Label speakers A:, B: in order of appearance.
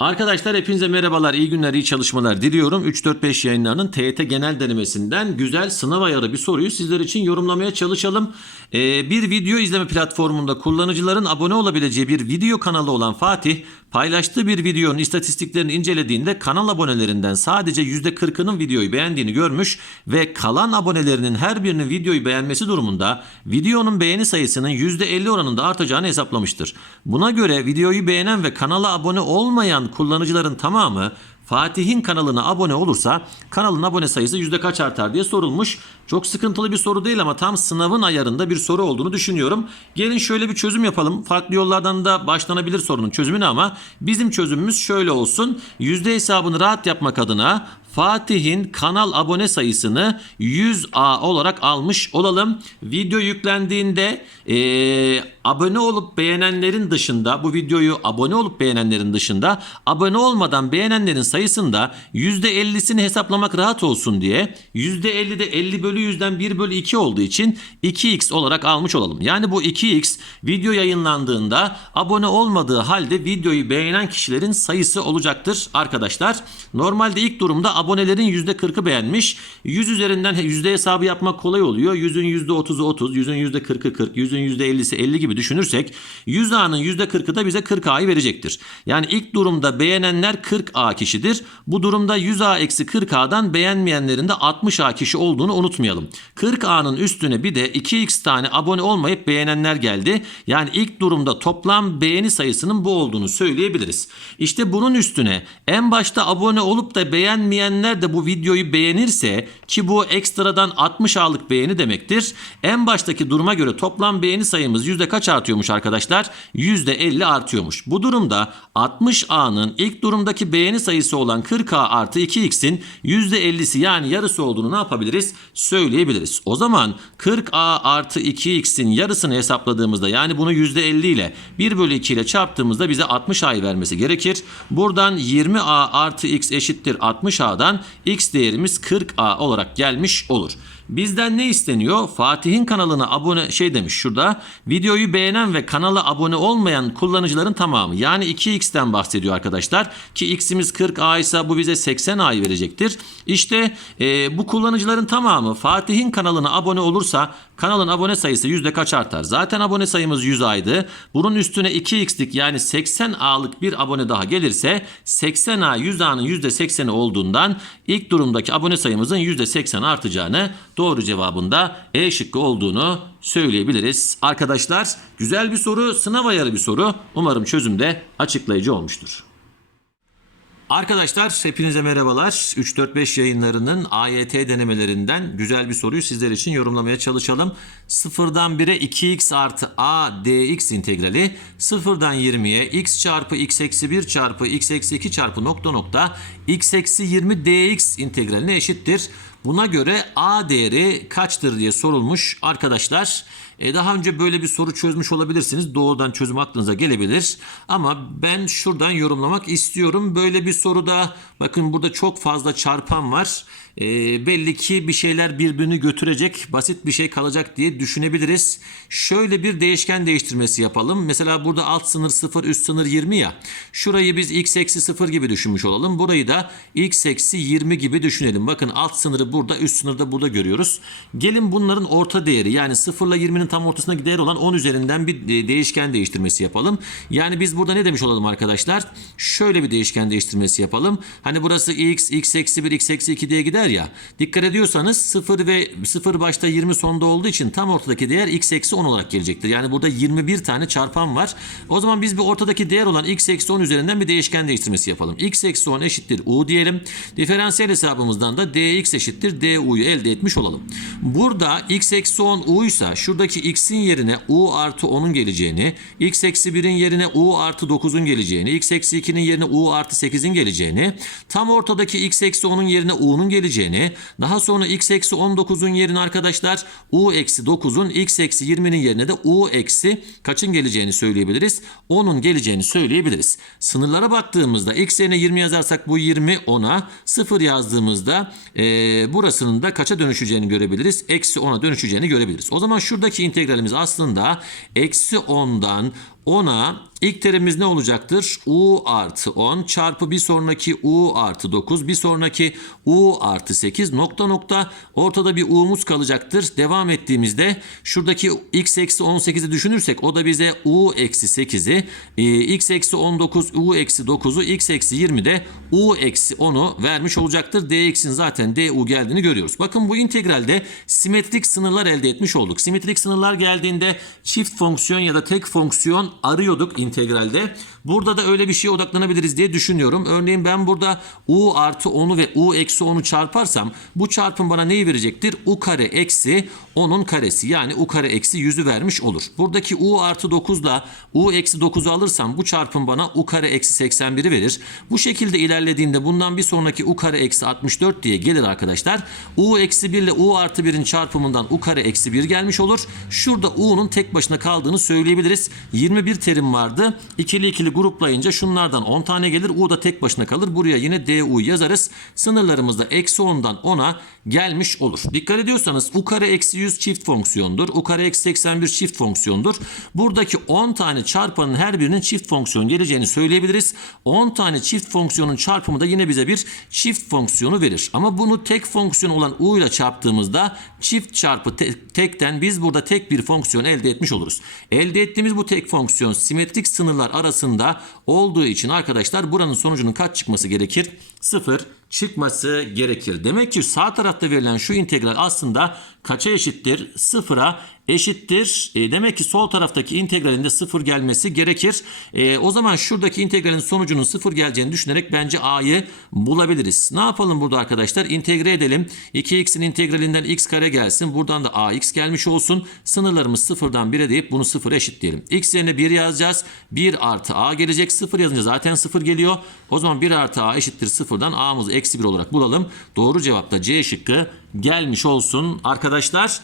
A: Arkadaşlar hepinize merhabalar, iyi günler, iyi çalışmalar diliyorum. 3-4-5 yayınlarının TYT genel denemesinden güzel sınav ayarı bir soruyu sizler için yorumlamaya çalışalım. Ee, bir video izleme platformunda kullanıcıların abone olabileceği bir video kanalı olan Fatih, paylaştığı bir videonun istatistiklerini incelediğinde kanal abonelerinden sadece %40'ının videoyu beğendiğini görmüş ve kalan abonelerinin her birinin videoyu beğenmesi durumunda videonun beğeni sayısının %50 oranında artacağını hesaplamıştır. Buna göre videoyu beğenen ve kanala abone olmayan kullanıcıların tamamı Fatih'in kanalına abone olursa kanalın abone sayısı yüzde kaç artar diye sorulmuş. Çok sıkıntılı bir soru değil ama tam sınavın ayarında bir soru olduğunu düşünüyorum. Gelin şöyle bir çözüm yapalım. Farklı yollardan da başlanabilir sorunun çözümüne ama bizim çözümümüz şöyle olsun. Yüzde hesabını rahat yapmak adına Fatih'in kanal abone sayısını 100A olarak almış olalım. Video yüklendiğinde eee, abone olup beğenenlerin dışında bu videoyu abone olup beğenenlerin dışında abone olmadan beğenenlerin sayısında %50'sini hesaplamak rahat olsun diye %50'de 50 bölü 100'den 1 bölü 2 olduğu için 2x olarak almış olalım. Yani bu 2x video yayınlandığında abone olmadığı halde videoyu beğenen kişilerin sayısı olacaktır arkadaşlar. Normalde ilk durumda abonelerin %40'ı beğenmiş. 100 üzerinden yüzde hesabı yapmak kolay oluyor. 100'ün %30'u 30, 100'ün %40'ı 40, 100'ün %50'si 50 gibi düşünürsek 100A'nın %40'ı da bize 40A'yı verecektir. Yani ilk durumda beğenenler 40A kişidir. Bu durumda 100A eksi 40A'dan beğenmeyenlerin de 60A kişi olduğunu unutmayalım. 40A'nın üstüne bir de 2x tane abone olmayıp beğenenler geldi. Yani ilk durumda toplam beğeni sayısının bu olduğunu söyleyebiliriz. İşte bunun üstüne en başta abone olup da beğenmeyenler de bu videoyu beğenirse ki bu ekstradan 60 A'lık beğeni demektir. En baştaki duruma göre toplam beğeni sayımız yüzde kaç artıyormuş arkadaşlar? Yüzde 50 artıyormuş. Bu durumda 60 A'nın ilk durumdaki beğeni sayısı olan 40 A artı 2x'in yüzde 50'si yani yarısı olduğunu ne yapabiliriz? Söyleyebiliriz. O zaman 40 A artı 2x'in yarısını hesapladığımızda yani bunu yüzde 50 ile 1 bölü 2 ile çarptığımızda bize 60 A'yı vermesi gerekir. Buradan 20 A artı x eşittir 60 A'dan x değerimiz 40 A olarak gelmiş olur. Bizden ne isteniyor? Fatih'in kanalına abone şey demiş şurada. Videoyu beğenen ve kanala abone olmayan kullanıcıların tamamı. Yani 2x'ten bahsediyor arkadaşlar. Ki x'imiz 40a ise bu bize 80a'yı verecektir. İşte e, bu kullanıcıların tamamı Fatih'in kanalına abone olursa kanalın abone sayısı yüzde kaç artar? Zaten abone sayımız 100a'ydı. Bunun üstüne 2x'lik yani 80a'lık bir abone daha gelirse 80a 100a'nın %80'i olduğundan ilk durumdaki abone sayımızın %80 artacağını doğru cevabında E şıkkı olduğunu söyleyebiliriz. Arkadaşlar güzel bir soru, sınav ayarı bir soru. Umarım çözümde açıklayıcı olmuştur. Arkadaşlar hepinize merhabalar. 3-4-5 yayınlarının AYT denemelerinden güzel bir soruyu sizler için yorumlamaya çalışalım. 0'dan 1'e 2x artı a dx integrali 0'dan 20'ye x çarpı x eksi 1 çarpı x eksi 2 çarpı nokta nokta x eksi 20 dx integraline eşittir. Buna göre a değeri kaçtır diye sorulmuş arkadaşlar. E daha önce böyle bir soru çözmüş olabilirsiniz. Doğrudan çözüm aklınıza gelebilir. Ama ben şuradan yorumlamak istiyorum. Böyle bir soruda bakın burada çok fazla çarpan var. E, belli ki bir şeyler birbirini götürecek, basit bir şey kalacak diye düşünebiliriz. Şöyle bir değişken değiştirmesi yapalım. Mesela burada alt sınır 0, üst sınır 20 ya. Şurayı biz x eksi 0 gibi düşünmüş olalım. Burayı da x eksi 20 gibi düşünelim. Bakın alt sınırı burada, üst sınırı da burada görüyoruz. Gelin bunların orta değeri yani 0 ile 20'nin tam ortasındaki değer olan 10 üzerinden bir e, değişken değiştirmesi yapalım. Yani biz burada ne demiş olalım arkadaşlar? Şöyle bir değişken değiştirmesi yapalım. Hani burası x, x eksi 1, x eksi 2 diye gider ya. Dikkat ediyorsanız 0 ve 0 başta 20 sonda olduğu için tam ortadaki değer x eksi 10 olarak gelecektir. Yani burada 21 tane çarpan var. O zaman biz bir ortadaki değer olan x eksi 10 üzerinden bir değişken değiştirmesi yapalım. x eksi 10 eşittir u diyelim. Diferansiyel hesabımızdan da dx eşittir du'yu elde etmiş olalım. Burada x eksi 10 u ise şuradaki x'in yerine u artı 10'un geleceğini, x eksi 1'in yerine u artı 9'un geleceğini, x eksi 2'nin yerine u artı 8'in geleceğini, tam ortadaki x eksi 10'un yerine u'nun geleceğini, daha sonra x eksi 19'un yerine arkadaşlar u eksi 9'un x eksi 20'nin yerine de u eksi kaçın geleceğini söyleyebiliriz. 10'un geleceğini söyleyebiliriz. Sınırlara baktığımızda x yerine 20 yazarsak bu 20 10'a 0 yazdığımızda e, burasının da kaça dönüşeceğini görebiliriz. Eksi 10'a dönüşeceğini görebiliriz. O zaman şuradaki integralimiz aslında eksi 10'dan 10'a ilk terimimiz ne olacaktır? U artı 10 çarpı bir sonraki U artı 9 bir sonraki U artı 8 nokta nokta ortada bir U'muz kalacaktır. Devam ettiğimizde şuradaki x eksi 18'i düşünürsek o da bize U eksi 8'i e, x eksi 19 U eksi 9'u x eksi 20 de U eksi 10'u vermiş olacaktır. dx'in zaten du geldiğini görüyoruz. Bakın bu integralde simetrik sınırlar elde etmiş olduk. Simetrik sınırlar geldiğinde çift fonksiyon ya da tek fonksiyon arıyorduk integralde. Burada da öyle bir şeye odaklanabiliriz diye düşünüyorum. Örneğin ben burada u artı 10'u ve u eksi 10'u çarparsam bu çarpım bana neyi verecektir? u kare eksi 10'un karesi yani u kare eksi 100'ü vermiş olur. Buradaki u artı 9 ile u eksi 9'u alırsam bu çarpım bana u kare eksi 81'i verir. Bu şekilde ilerlediğimde bundan bir sonraki u kare eksi 64 diye gelir arkadaşlar. u eksi 1 ile u artı 1'in çarpımından u kare eksi 1 gelmiş olur. Şurada u'nun tek başına kaldığını söyleyebiliriz. 21 terim vardı. İkili ikili gruplayınca şunlardan 10 tane gelir. U da tek başına kalır. Buraya yine du yazarız. Sınırlarımız da eksi 10'dan 10'a gelmiş olur. Dikkat ediyorsanız u kare eksi 100 çift fonksiyondur. u kare eksi 81 çift fonksiyondur. Buradaki 10 tane çarpanın her birinin çift fonksiyon geleceğini söyleyebiliriz. 10 tane çift fonksiyonun çarpımı da yine bize bir çift fonksiyonu verir. Ama bunu tek fonksiyon olan u ile çarptığımızda çift çarpı te- tekten biz burada tek bir fonksiyon elde etmiş oluruz. Elde ettiğimiz bu tek fonksiyon simetrik sınırlar arasında da olduğu için arkadaşlar buranın sonucunun kaç çıkması gerekir? 0 çıkması gerekir. Demek ki sağ tarafta verilen şu integral aslında kaça eşittir? Sıfıra eşittir. E, demek ki sol taraftaki integralin de sıfır gelmesi gerekir. E, o zaman şuradaki integralin sonucunun sıfır geleceğini düşünerek bence a'yı bulabiliriz. Ne yapalım burada arkadaşlar? İntegre edelim. 2x'in integralinden x kare gelsin. Buradan da ax gelmiş olsun. Sınırlarımız sıfırdan 1'e deyip bunu sıfır eşitleyelim. x yerine 1 yazacağız. 1 artı a gelecek. 0 yazınca zaten 0 geliyor. O zaman 1 artı a eşittir sıfırdan a'mızı eksi 1 olarak bulalım. Doğru cevap da C şıkkı gelmiş olsun arkadaşlar.